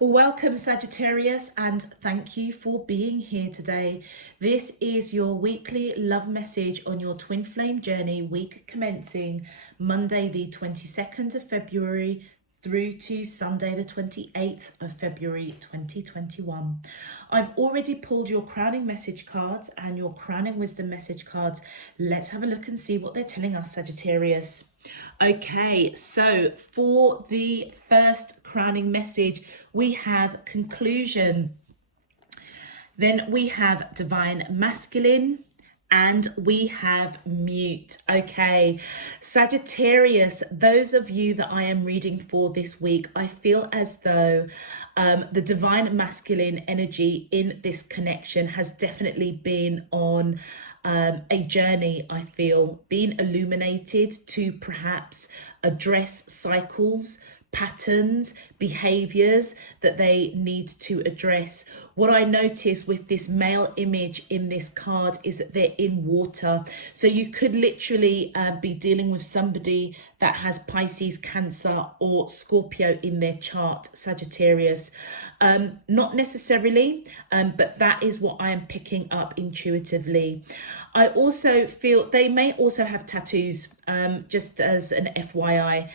Welcome, Sagittarius, and thank you for being here today. This is your weekly love message on your twin flame journey, week commencing Monday, the 22nd of February through to Sunday, the 28th of February 2021. I've already pulled your crowning message cards and your crowning wisdom message cards. Let's have a look and see what they're telling us, Sagittarius. Okay, so for the first crowning message, we have conclusion. Then we have divine masculine, and we have mute. Okay, Sagittarius, those of you that I am reading for this week, I feel as though the divine masculine energy in this connection has definitely been on a journey, I feel, being illuminated to perhaps address cycles, patterns, behaviors that they need to address. What I notice with this male image in this card is that they're in water. So you could literally be dealing with somebody that has Pisces, Cancer or Scorpio in their chart, Sagittarius. Not necessarily, but that is what I am picking up intuitively. I also feel they may also have tattoos, just as an FYI,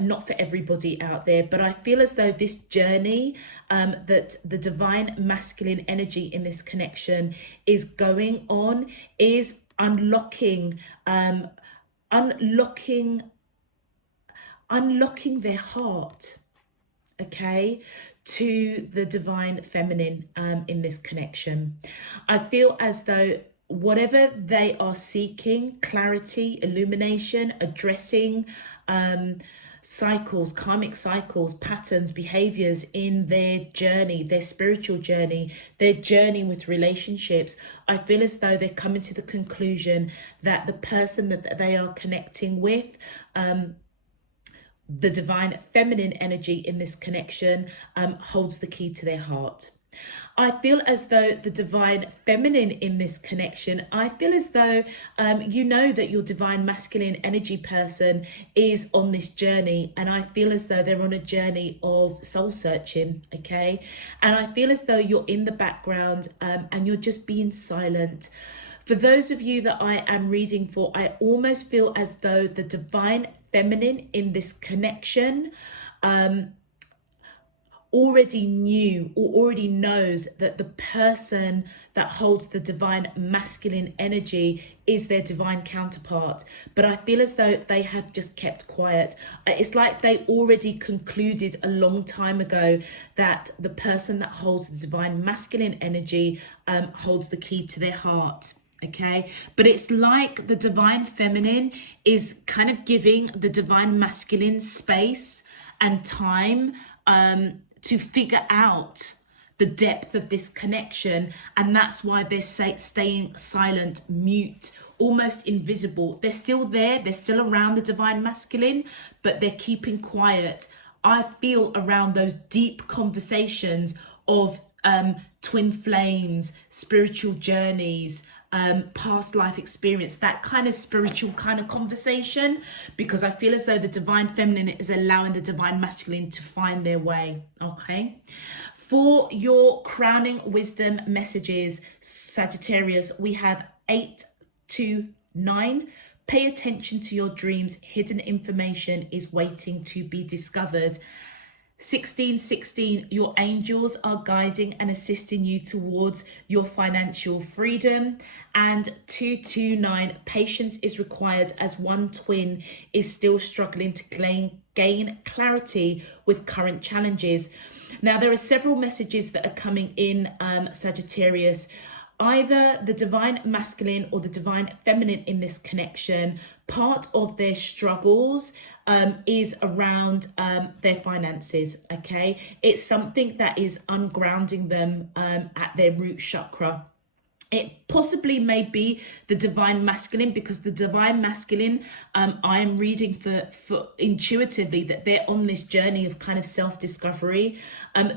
not for everybody out there, but I feel as though this journey that the divine masculine energy in this connection is going on is unlocking their heart, okay, to the divine feminine in this connection. I feel as though whatever they are seeking, clarity, illumination, addressing cycles, karmic cycles, patterns, behaviors in their journey, their spiritual journey, their journey with relationships, I feel as though they're coming to the conclusion that the person that they are connecting with, the divine feminine energy in this connection, holds the key to their heart. I feel as though the divine feminine in this connection, I feel as though you know that your divine masculine energy person is on this journey, and I feel as though they're on a journey of soul searching, okay? And I feel as though you're in the background and you're just being silent. For those of you that I am reading for, I almost feel as though the divine feminine in this connection already knew or already knows that the person that holds the divine masculine energy is their divine counterpart, but I feel as though they have just kept quiet. It's like they already concluded a long time ago that the person that holds the divine masculine energy holds the key to their heart. Okay, but it's like the divine feminine is kind of giving the divine masculine space and time to figure out the depth of this connection, and that's why they're staying silent, mute, almost invisible. They're still there, they're still around the divine masculine, but they're keeping quiet. I feel around those deep conversations of twin flames, spiritual journeys, past life experience, that kind of spiritual kind of conversation, because I feel as though the divine feminine is allowing the divine masculine to find their way. Okay, for your crowning wisdom messages, Sagittarius, we have 8 to 9. Pay attention to your dreams. Hidden information is waiting to be discovered. 1616, your angels are guiding and assisting you towards your financial freedom. And 229, patience is required as one twin is still struggling to gain clarity with current challenges. Now, there are several messages that are coming in, Sagittarius. Either the divine masculine or the divine feminine in this connection, part of their struggles is around their finances, okay? It's something that is ungrounding them at their root chakra. It possibly may be the divine masculine, because the divine masculine, I am reading for intuitively that they're on this journey of kind of self-discovery.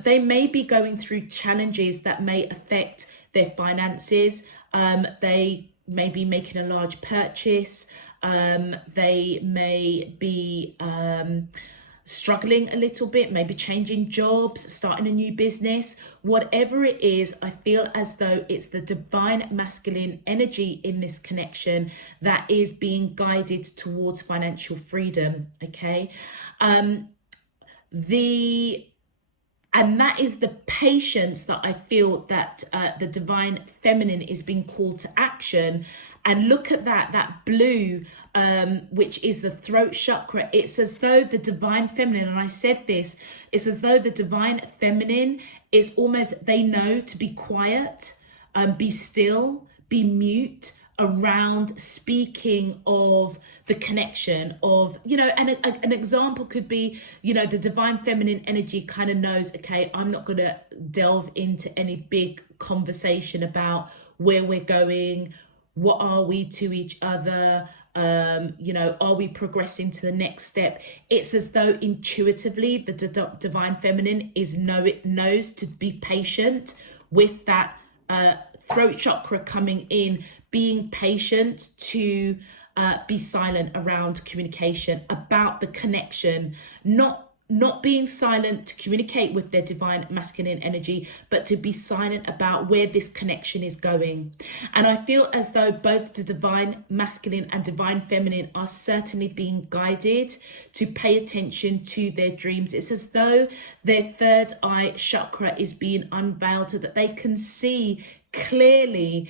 They may be going through challenges that may affect their finances. They may be making a large purchase. They may be struggling a little bit, maybe changing jobs, starting a new business, whatever it is, I feel as though it's the divine masculine energy in this connection that is being guided towards financial freedom. Okay. And that is the patience that I feel that the divine feminine is being called to action. And look at that blue, which is the throat chakra. It's as though the divine feminine, and I said this, it's as though the divine feminine is almost, they know to be quiet, be still, be mute, around speaking of the connection of, you know, and an example could be, you know, the divine feminine energy kind of knows, okay, I'm not going to delve into any big conversation about where we're going, what are we to each other, you know, are we progressing to the next step? It's as though intuitively the divine feminine knows to be patient with that throat chakra coming in, being patient to be silent around communication about the connection, not being silent to communicate with their divine masculine energy, but to be silent about where this connection is going. And I feel as though both the divine masculine and divine feminine are certainly being guided to pay attention to their dreams. It's as though their third eye chakra is being unveiled so that they can see clearly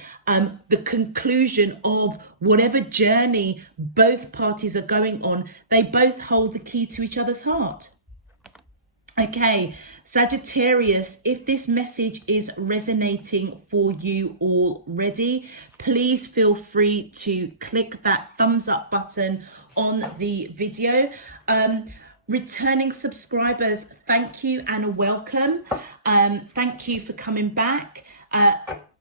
the conclusion of whatever journey both parties are going on. They both hold the key to each other's heart. Okay, Sagittarius, if this message is resonating for you already, please feel free to click that thumbs up button on the video. Returning subscribers, thank you and welcome. Thank you for coming back.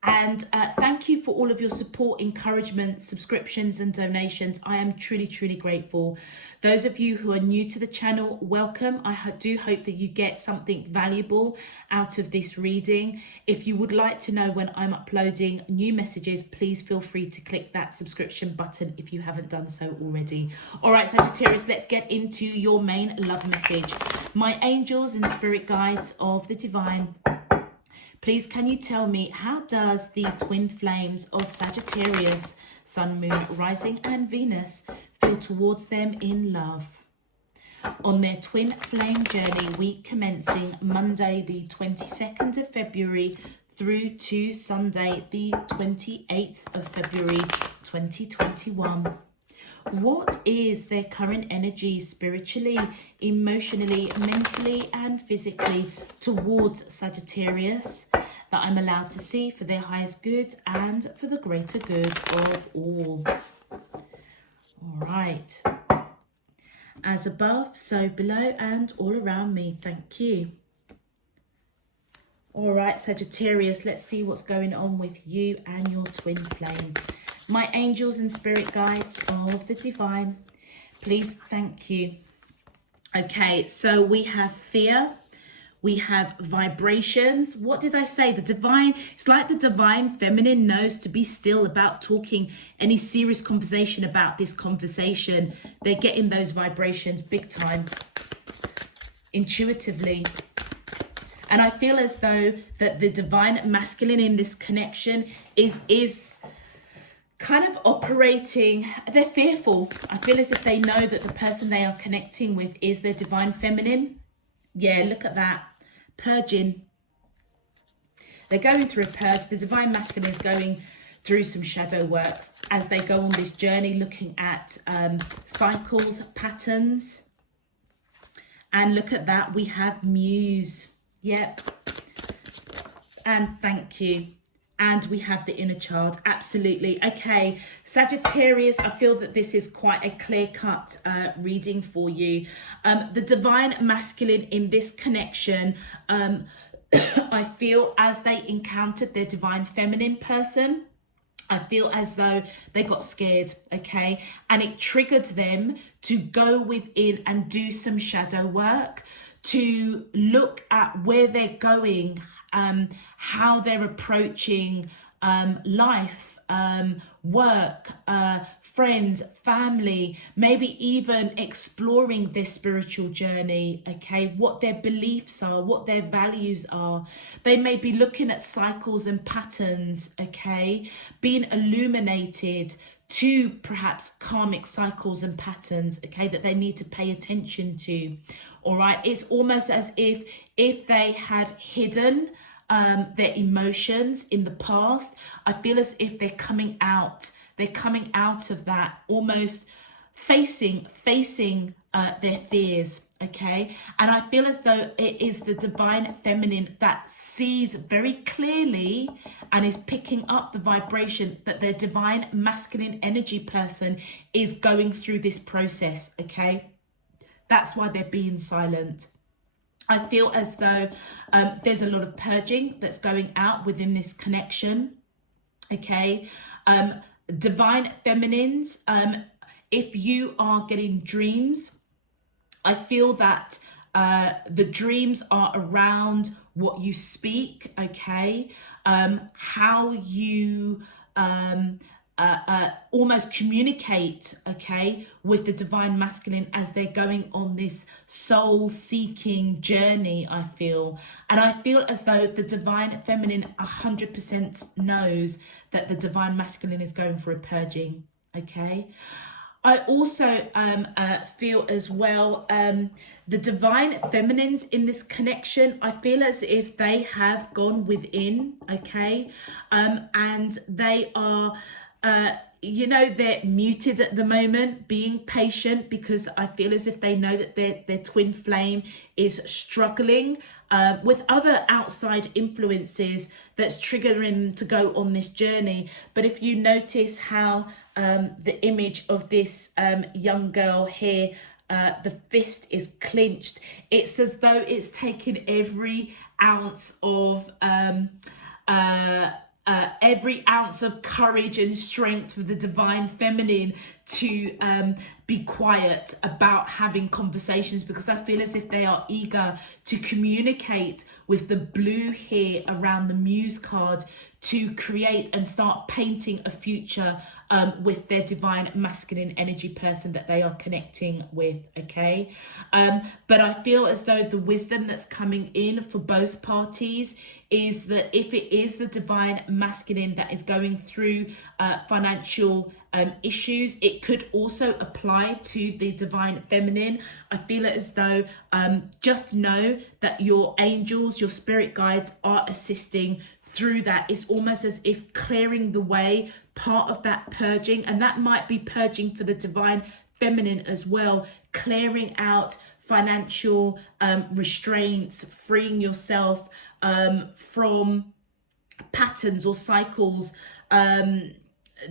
And thank you for all of your support, encouragement, subscriptions and donations. I am truly, truly grateful. Those of you who are new to the channel, welcome. I do hope that you get something valuable out of this reading. If you would like to know when I'm uploading new messages, please feel free to click that subscription button if you haven't done so already. All right, Sagittarius, let's get into your main love message. My angels and spirit guides of the divine, please, can you tell me, how does the twin flames of Sagittarius, Sun, Moon, Rising and Venus feel towards them in love? On their twin flame journey, week commencing Monday the 22nd of February through to Sunday the 28th of February 2021. What is their current energy spiritually, emotionally, mentally and physically towards Sagittarius that I'm allowed to see for their highest good and for the greater good of all? All right. As above, so below and all around me. Thank you. All right, Sagittarius, let's see what's going on with you and your twin flame. My angels and spirit guides of the divine, please, thank you. Okay, so we have fear, we have vibrations. What did I say? The divine, it's like the divine feminine knows to be still about talking any serious conversation about this conversation. They're getting those vibrations big time, intuitively. And I feel as though that the divine masculine in this connection is kind of operating, they're fearful. I feel as if they know that the person they are connecting with is their divine feminine. Yeah, look at that. Purging. They're going through a purge. The divine masculine is going through some shadow work as they go on this journey, looking at cycles, patterns. And look at that. We have muse. Yep. And thank you. And we have the inner child. Absolutely. Okay, Sagittarius, I feel that this is quite a clear-cut reading for you. The divine masculine in this connection, I feel as they encountered their divine feminine person, I feel as though they got scared, okay? And it triggered them to go within and do some shadow work, to look at where they're going, how they're approaching life, work, friends, family, maybe even exploring their spiritual journey, okay, what their beliefs are, what their values are. They may be looking at cycles and patterns, okay, being illuminated to perhaps karmic cycles and patterns, okay, that they need to pay attention to. All right, it's almost as if they have hidden their emotions in the past. I feel as if they're coming out of that, almost facing their fears, okay? And I feel as though it is the divine feminine that sees very clearly and is picking up the vibration that their divine masculine energy person is going through this process, okay? That's why they're being silent. I feel as though there's a lot of purging that's going out within this connection, okay? Divine feminines, if you are getting dreams, I feel that the dreams are around what you speak, okay? How you almost communicate, okay, with the divine masculine as they're going on this soul seeking journey, I feel. And I feel as though the divine feminine 100% knows that the divine masculine is going for a purging, okay? I also feel as well, the divine feminines in this connection, I feel as if they have gone within, okay? And they are, they're muted at the moment, being patient, because I feel as if they know that their twin flame is struggling with other outside influences that's triggering them to go on this journey. But if you notice how the image of this young girl here, the fist is clenched, it's as though it's taken every ounce of courage and strength for the divine feminine to be quiet about having conversations, because I feel as if they are eager to communicate with the blue here around the Muse card, to create and start painting a future with their divine masculine energy person that they are connecting with, okay? But I feel as though the wisdom that's coming in for both parties is that if it is the divine masculine that is going through financial issues, it could also apply to the divine feminine. I feel it as though just know that your angels, your spirit guides are assisting through that. It's almost as if clearing the way, part of that purging, and that might be purging for the divine feminine as well, clearing out financial restraints, freeing yourself from patterns or cycles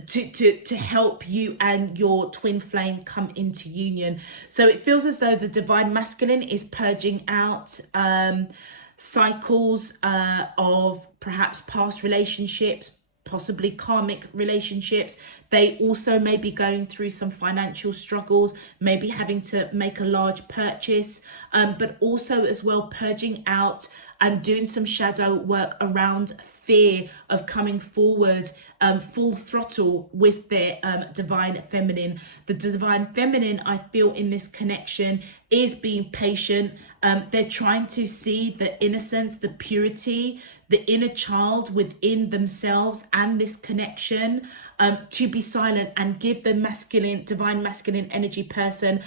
to help you and your twin flame come into union. So it feels as though the divine masculine is purging out cycles of perhaps past relationships, possibly karmic relationships. They also may be going through some financial struggles, maybe having to make a large purchase, but also as well purging out and doing some shadow work around fear of coming forward full throttle with their divine feminine. The divine feminine, I feel in this connection, is being patient. They're trying to see the innocence, the purity, the inner child within themselves and this connection, to be silent and give the masculine, divine masculine energy person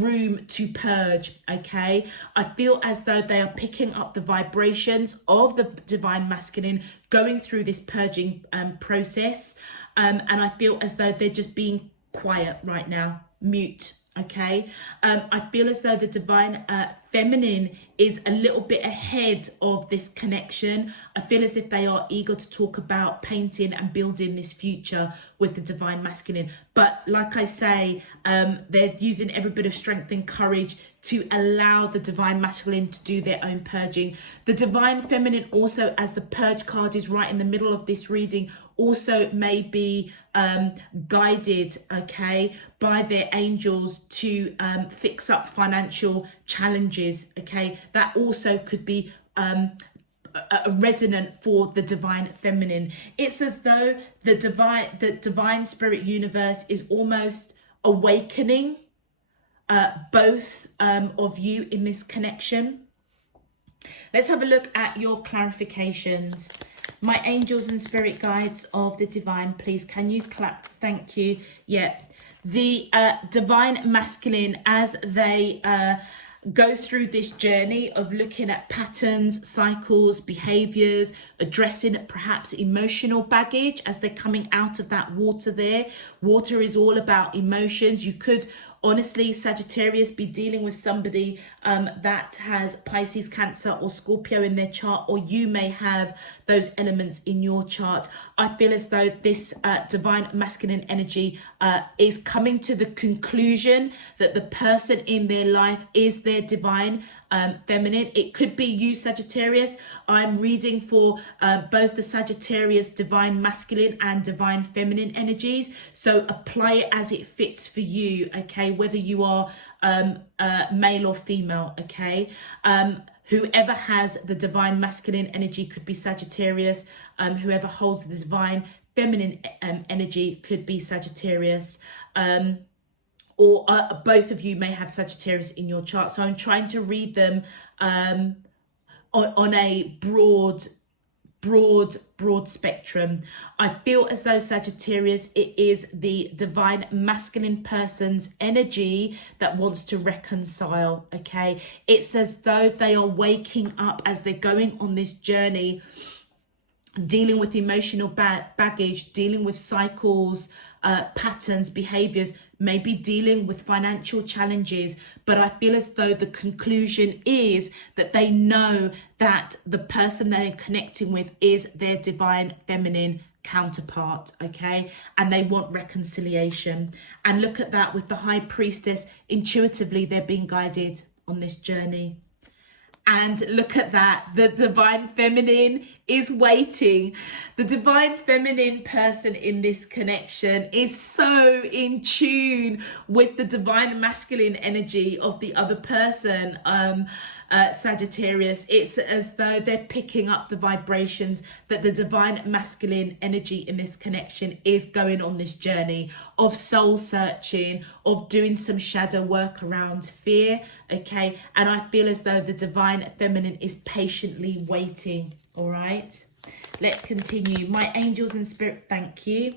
room to purge, okay? I feel as though they are picking up the vibrations of the divine masculine going through this purging process, and I feel as though they're just being quiet right now, mute, okay? I feel as though the divine feminine is a little bit ahead of this connection. I feel as if they are eager to talk about painting and building this future with the divine masculine. But like I say, they're using every bit of strength and courage to allow the divine masculine to do their own purging. The divine feminine also, as the purge card is right in the middle of this reading, also may be guided, okay, by their angels to fix up financial challenges, okay? That also could be resonant for the divine feminine. It's as though the divine spirit universe is almost awakening both of you in this connection. Let's have a look at your clarifications. My angels and spirit guides of the divine, please can you clap? Thank you. Yeah, the divine masculine, as they go through this journey of looking at patterns, cycles, behaviors, addressing perhaps emotional baggage as they're coming out of that water there. Water is all about emotions. You could honestly, Sagittarius, be dealing with somebody that has Pisces, Cancer or Scorpio in their chart, or you may have those elements in your chart. I feel as though this divine masculine energy is coming to the conclusion that the person in their life is their divine feminine. It could be you, Sagittarius. I'm reading for both the Sagittarius divine masculine and divine feminine energies, so apply it as it fits for you, okay, whether you are male or female, okay. Whoever has the divine masculine energy could be Sagittarius. Whoever holds the divine feminine energy could be Sagittarius. Or both of you may have Sagittarius in your chart. So I'm trying to read them on a broad spectrum. I feel as though Sagittarius, it is the divine masculine person's energy that wants to reconcile, okay? It's as though they are waking up as they're going on this journey, dealing with emotional baggage, dealing with cycles, patterns, behaviors, maybe dealing with financial challenges. But I feel as though the conclusion is that they know that the person they're connecting with is their divine feminine counterpart, okay, and they want reconciliation. And look at that with the High Priestess. Intuitively, they're being guided on this journey. And look at that, the divine feminine is waiting. The divine feminine person in this connection is so in tune with the divine masculine energy of the other person, Sagittarius. It's as though they're picking up the vibrations that the divine masculine energy in this connection is going on this journey of soul searching, of doing some shadow work around fear, okay? And I feel as though the divine feminine is patiently waiting. All right, let's continue. My angels and spirit, thank you.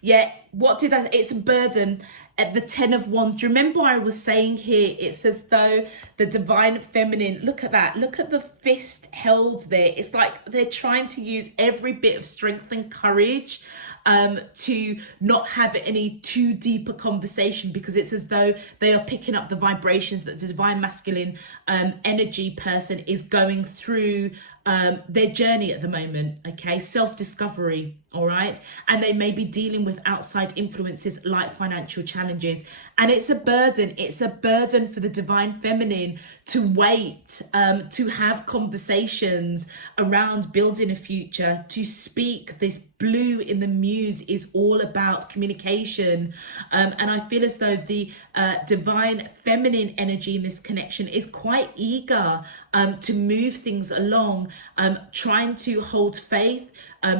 Yeah, what did I, it's a burden at the 10 of Wands. Do you remember I was saying here, it's as though the divine feminine, look at that, look at the fist held there. It's like they're trying to use every bit of strength and courage to not have any too deep a conversation, because it's as though they are picking up the vibrations that the divine masculine energy person is going through their journey at the moment, okay, self-discovery, all right, and they may be dealing with outside influences like financial challenges, and it's a burden for the divine feminine to wait, to have conversations around building a future, to speak. This blue in the muse is all about communication, and I feel as though the divine feminine energy in this connection is quite eager to move things along, trying to hold faith,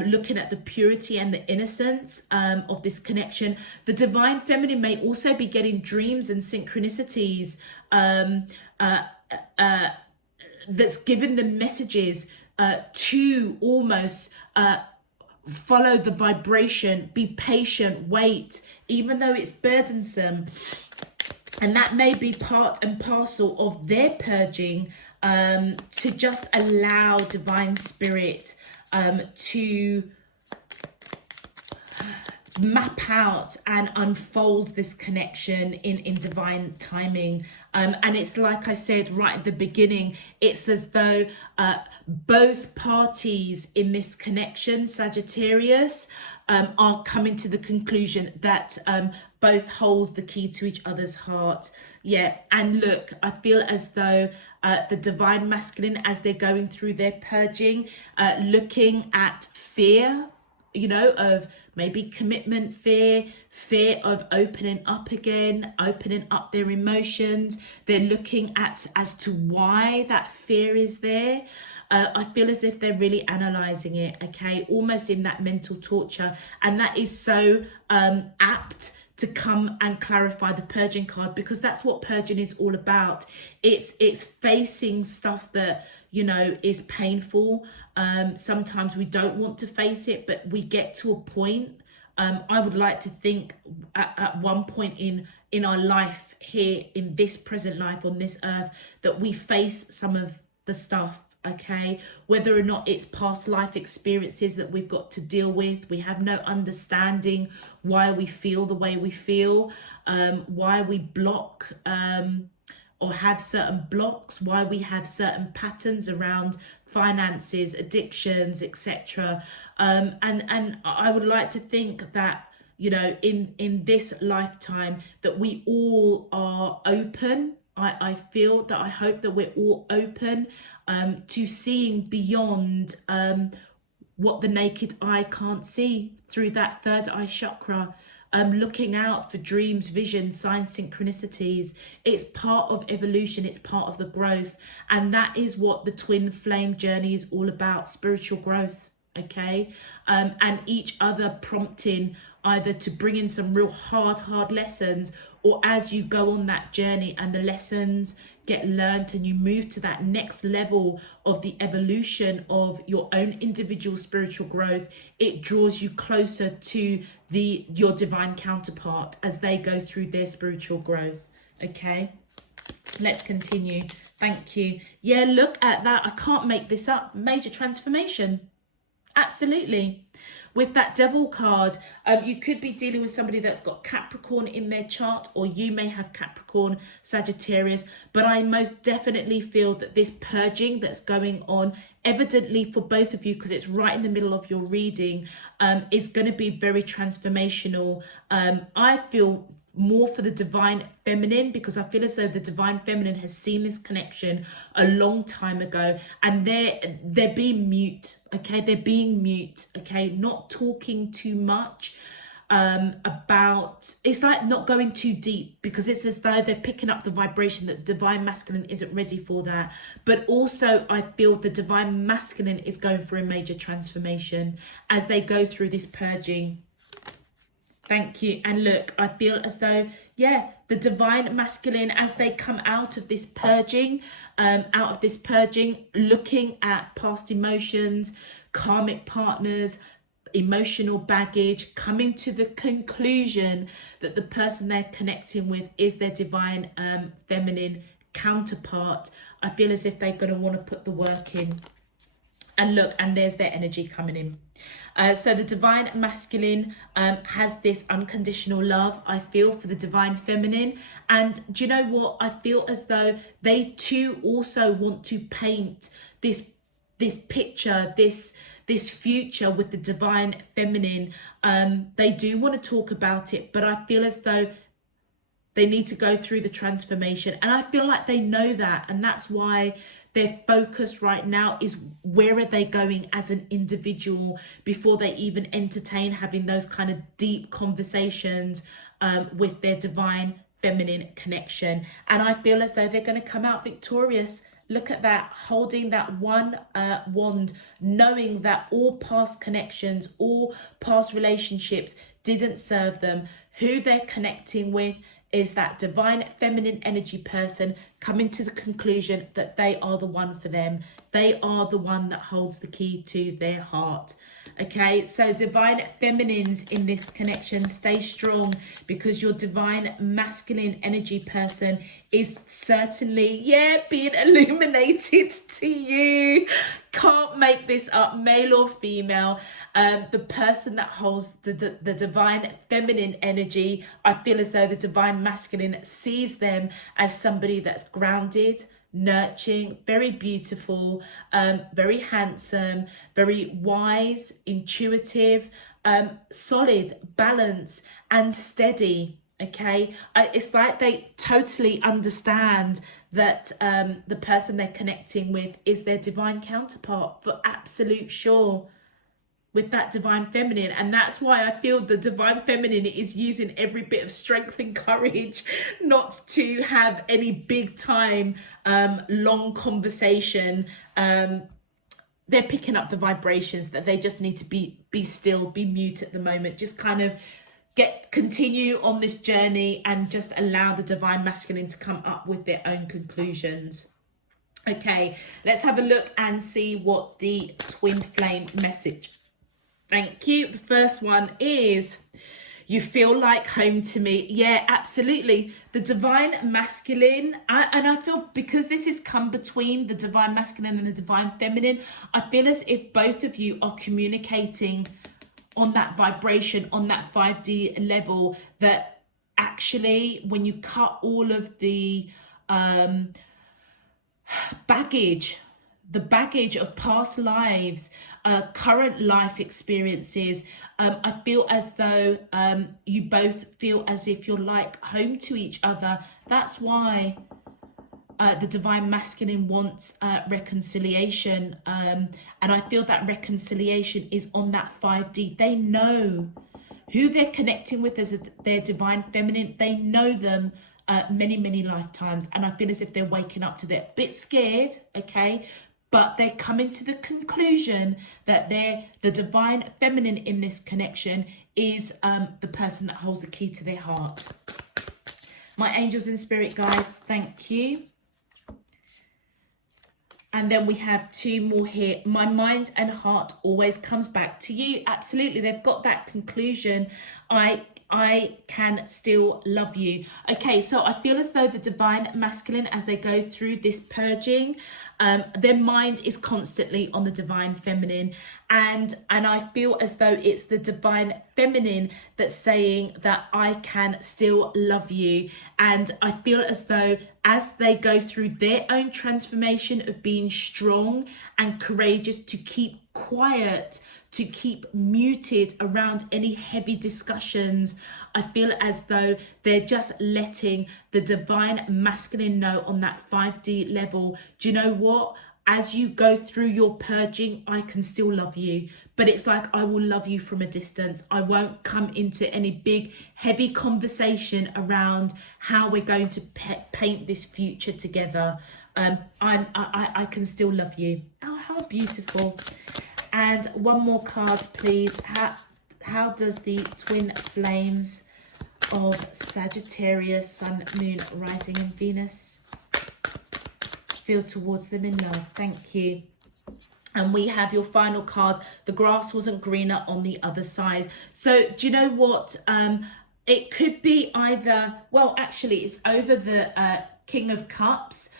looking at the purity and the innocence of this connection. The divine feminine may also be getting dreams and synchronicities that's given them messages to almost follow the vibration, be patient, wait, even though it's burdensome. And that may be part and parcel of their purging, to just allow divine spirit to map out and unfold this connection in divine timing. And it's like I said right at the beginning, it's as though both parties in this connection, Sagittarius, are coming to the conclusion that both hold the key to each other's heart. Yeah, and look, I feel as though the divine masculine, as they're going through their purging, looking at fear, you know, of maybe commitment fear, fear of opening up again, opening up their emotions. They're looking at as to why that fear is there. I feel as if they're really analysing it, okay, almost in that mental torture. And that is so apt to come and clarify the purging card, because that's what purging is all about. It's facing stuff that, you know, is painful. Sometimes we don't want to face it, but we get to a point. I would like to think at one point in our life here, in this present life on this earth, that we face some of the stuff, okay, whether or not it's past life experiences that we've got to deal with. We have no understanding why we feel the way we feel, why we block or have certain blocks, why we have certain patterns around finances, addictions, etc. And I would like to think that, you know, in this lifetime, that we all are open. I feel that, I hope that we're all open to seeing beyond what the naked eye can't see, through that third eye chakra, looking out for dreams, visions, signs, synchronicities. It's part of evolution, it's part of the growth, and that is what the twin flame journey is all about, spiritual growth, okay? And each other prompting either to bring in some real hard lessons, or as you go on that journey and the lessons get learned and you move to that next level of the evolution of your own individual spiritual growth, it draws you closer to your divine counterpart as they go through their spiritual growth, okay? Let's continue. Thank you. Yeah, look at that. I can't make this up. Major transformation. Absolutely. With that devil card, you could be dealing with somebody that's got Capricorn in their chart, or you may have Capricorn, Sagittarius, but I most definitely feel that this purging that's going on, evidently for both of you, because it's right in the middle of your reading, is going to be very transformational. I feel more for the divine feminine, because I feel as though the divine feminine has seen this connection a long time ago, and they're being mute, okay? They're being mute, okay? Not talking too much about, it's like not going too deep, because it's as though they're picking up the vibration that the divine masculine isn't ready for that. But also I feel the divine masculine is going through a major transformation as they go through this purging. Thank you. And look, I feel as though, yeah, the divine masculine, as they come out of this purging, looking at past emotions, karmic partners, emotional baggage, coming to the conclusion that the person they're connecting with is their divine feminine counterpart. I feel as if they're going to want to put the work in. And look, and there's their energy coming in. So the divine masculine has this unconditional love, I feel, for the divine feminine. And do you know what? I feel as though they too also want to paint this picture, this future with the divine feminine. They do want to talk about it, but I feel as though they need to go through the transformation. And I feel like they know that. And that's why their focus right now is, where are they going as an individual before they even entertain having those kind of deep conversations with their divine feminine connection. And I feel as though they're going to come out victorious. Look at that, holding that one wand, knowing that all past connections, all past relationships didn't serve them. Who they're connecting with is that divine feminine energy person, coming to the conclusion that they are the one for them. They are the one that holds the key to their heart. Okay, so divine feminines in this connection, stay strong, because your divine masculine energy person is certainly, yeah, being illuminated to you. Can't make this up, male or female. The person that holds the divine feminine energy, I feel as though the divine masculine sees them as somebody that's grounded, nurturing, very beautiful, very handsome, very wise, intuitive, solid, balanced and steady. Okay, it's like they totally understand that the person they're connecting with is their divine counterpart, for absolute sure. with that divine feminine. And that's why I feel the divine feminine is using every bit of strength and courage not to have any big time long conversation. They're picking up the vibrations that they just need to be still, be mute at the moment, just kind of continue on this journey and just allow the divine masculine to come up with their own conclusions. Okay, let's have a look and see what the twin flame message. Thank you. The first one is, you feel like home to me. Yeah, absolutely. The divine masculine, and I feel because this has come between the divine masculine and the divine feminine, I feel as if both of you are communicating on that vibration, on that 5D level, that actually when you cut all of the baggage of past lives, current life experiences, I feel as though you both feel as if you're like home to each other. That's why the divine masculine wants reconciliation, and I feel that reconciliation is on that 5D. They know who they're connecting with as their divine feminine. They know them many lifetimes, and I feel as if they're waking up to that. A bit scared, okay, but they're coming to the conclusion that the divine feminine in this connection is the person that holds the key to their heart. My angels and spirit guides, thank you. And then we have two more here. My mind and heart always comes back to you. Absolutely, they've got that conclusion. I can still love you. Okay, so I feel as though the divine masculine, as they go through this purging, their mind is constantly on the divine feminine, and I feel as though it's the divine feminine that's saying that I can still love you. And I feel as though as they go through their own transformation of being strong and courageous, to keep quiet, to keep muted around any heavy discussions, I feel as though they're just letting the divine masculine know on that 5D level, do you know what? As you go through your purging, I can still love you, but it's like I will love you from a distance. I won't come into any big heavy conversation around how we're going to paint this future together. I can still love you. Oh, how beautiful. And one more card, please. How does the twin flames of Sagittarius, Sun, Moon, Rising and Venus feel towards them in love? Thank you. And we have your final card. The grass wasn't greener on the other side. So do you know what? It could be either, well, actually it's over the King of Cups,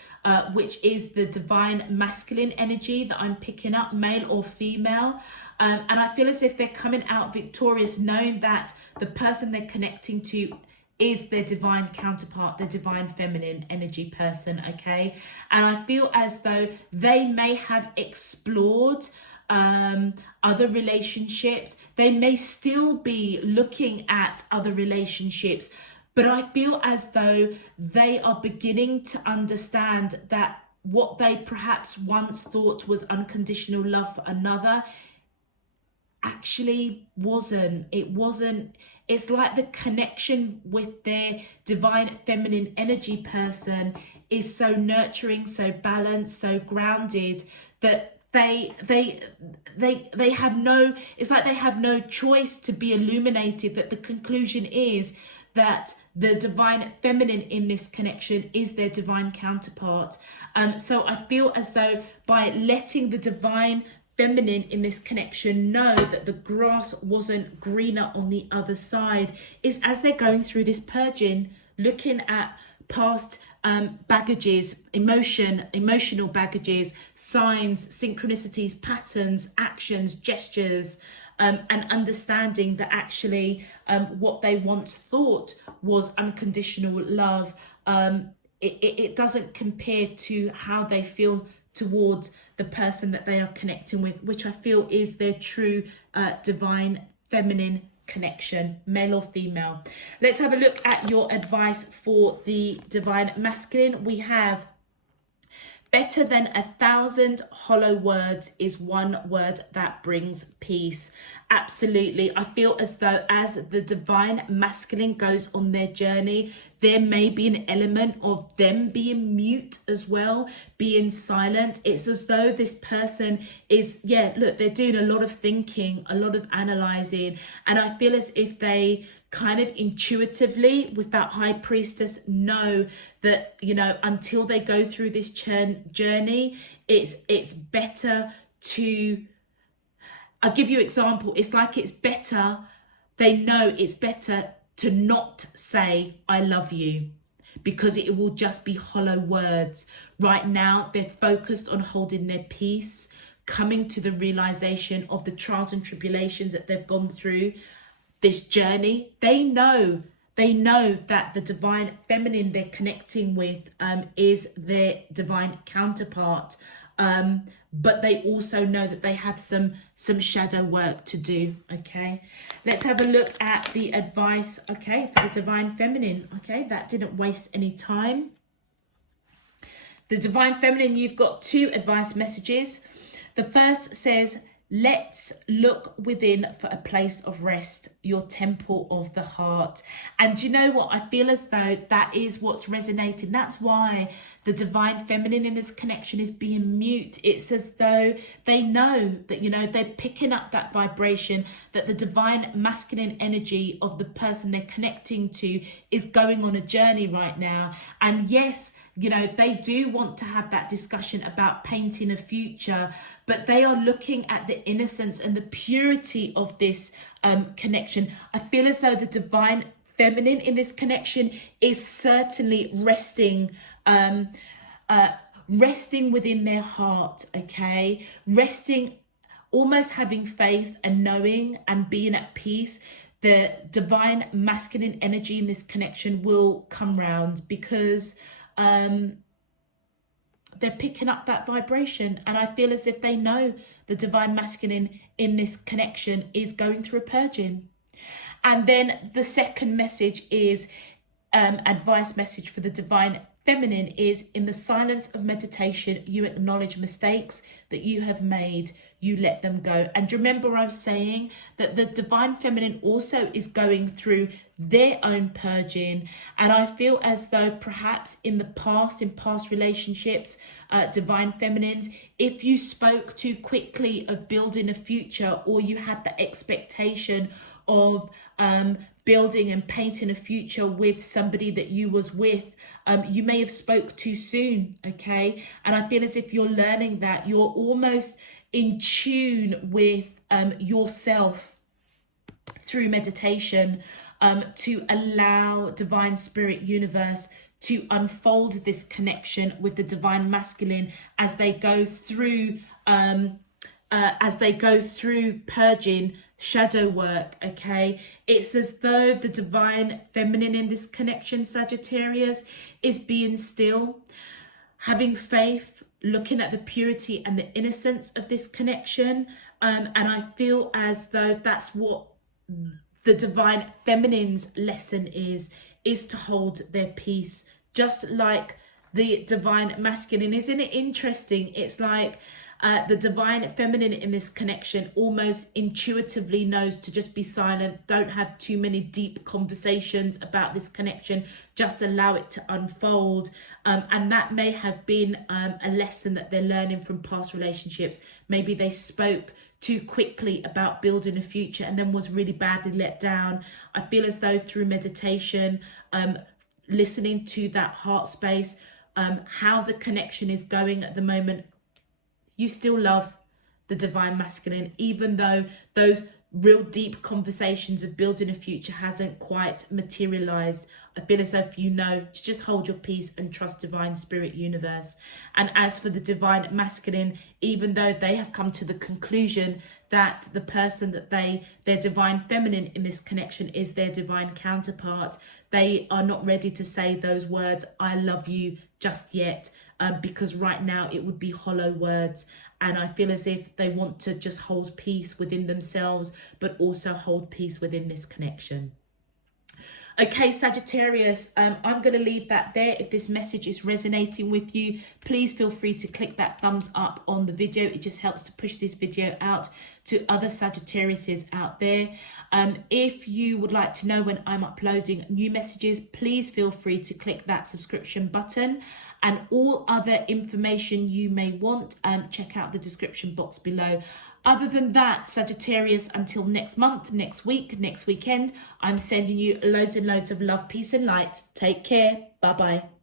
which is the divine masculine energy that I'm picking up, male or female. And I feel as if they're coming out victorious, knowing that the person they're connecting to is their divine counterpart, the divine feminine energy person, okay? And I feel as though they may have explored other relationships. They may still be looking at other relationships, but I feel as though they are beginning to understand that what they perhaps once thought was unconditional love for another actually wasn't. It wasn't. It's like the connection with their divine feminine energy person is so nurturing, so balanced, so grounded that they have no, it's like they have no choice to be illuminated, that the conclusion is that the divine feminine in this connection is their divine counterpart. So I feel as though by letting the divine feminine in this connection know that the grass wasn't greener on the other side, is as they're going through this purging, looking at past baggages, emotional baggages, signs, synchronicities, patterns, actions, gestures, and understanding that actually what they once thought was unconditional love, it doesn't compare to how they feel towards the person that they are connecting with, which I feel is their true divine feminine connection, male or female. Let's have a look at your advice for the divine masculine. We have Better than 1,000 hollow words is one word that brings peace. Absolutely. I feel as though as the divine masculine goes on their journey, there may be an element of them being mute as well, being silent. It's as though this person is, look, they're doing a lot of thinking, a lot of analyzing. And I feel as if they kind of intuitively with that high priestess know that, you know, until they go through this journey, it's better to, I'll give you an example. It's like it's better, they know it's better to not say I love you, because it will just be hollow words. Right now they're focused on holding their peace, coming to the realization of the trials and tribulations that they've gone through this journey. They know that the divine feminine they're connecting with is their divine counterpart, but they also know that they have some shadow work to do. Okay, let's have a look at the advice, okay, for the divine feminine. Okay, that didn't waste any time. The divine feminine, you've got 2 advice messages. The first says, let's look within for a place of rest, your temple of the heart. And you know what? I feel as though that is what's resonating. That's why the divine feminine in this connection is being mute. It's as though they know that, you know, they're picking up that vibration, that the divine masculine energy of the person they're connecting to is going on a journey right now. And yes, you know, they do want to have that discussion about painting a future, but they are looking at the innocence and the purity of this connection. I feel as though the divine feminine in this connection is certainly resting within their heart, okay? Resting, almost having faith and knowing and being at peace. The divine masculine energy in this connection will come round, because they're picking up that vibration, and I feel as if they know the divine masculine in this connection is going through a purging. And then the second message is advice message for the divine feminine is, in the silence of meditation, you acknowledge mistakes that you have made, you let them go. And remember, I was saying that the divine feminine also is going through their own purging. And I feel as though perhaps in past relationships, divine feminines, if you spoke too quickly of building a future, or you had the expectation of building and painting a future with somebody that you was with, you may have spoke too soon, okay? And I feel as if you're learning that you're almost in tune with yourself through meditation, to allow divine spirit universe to unfold this connection with the divine masculine as they go through purging, shadow work, okay? It's as though the divine feminine in this connection, Sagittarius, is being still, having faith, looking at the purity and the innocence of this connection. And I feel as though that's what the divine feminine's lesson is to hold their peace, just like the divine masculine. Isn't it interesting? It's like the divine feminine in this connection almost intuitively knows to just be silent, don't have too many deep conversations about this connection, just allow it to unfold. And that may have been a lesson that they're learning from past relationships. Maybe they spoke too quickly about building a future and then was really badly let down. I feel as though through meditation, listening to that heart space, how the connection is going at the moment, you still love the divine masculine, even though those real deep conversations of building a future hasn't quite materialized. I feel as though if you know to just hold your peace and trust divine spirit universe. And as for the divine masculine, even though they have come to the conclusion that the person that their divine feminine in this connection is their divine counterpart, they are not ready to say those words, I love you, just yet, because right now it would be hollow words. And I feel as if they want to just hold peace within themselves, but also hold peace within this connection. Okay, Sagittarius, I'm going to leave that there. If this message is resonating with you, please feel free to click that thumbs up on the video. It just helps to push this video out to other Sagittariuses out there. If you would like to know when I'm uploading new messages, please feel free to click that subscription button, and all other information you may want, check out the description box below. Other than that, Sagittarius, until next month, next week, next weekend, I'm sending you loads and loads of love, peace and light. Take care. Bye-bye.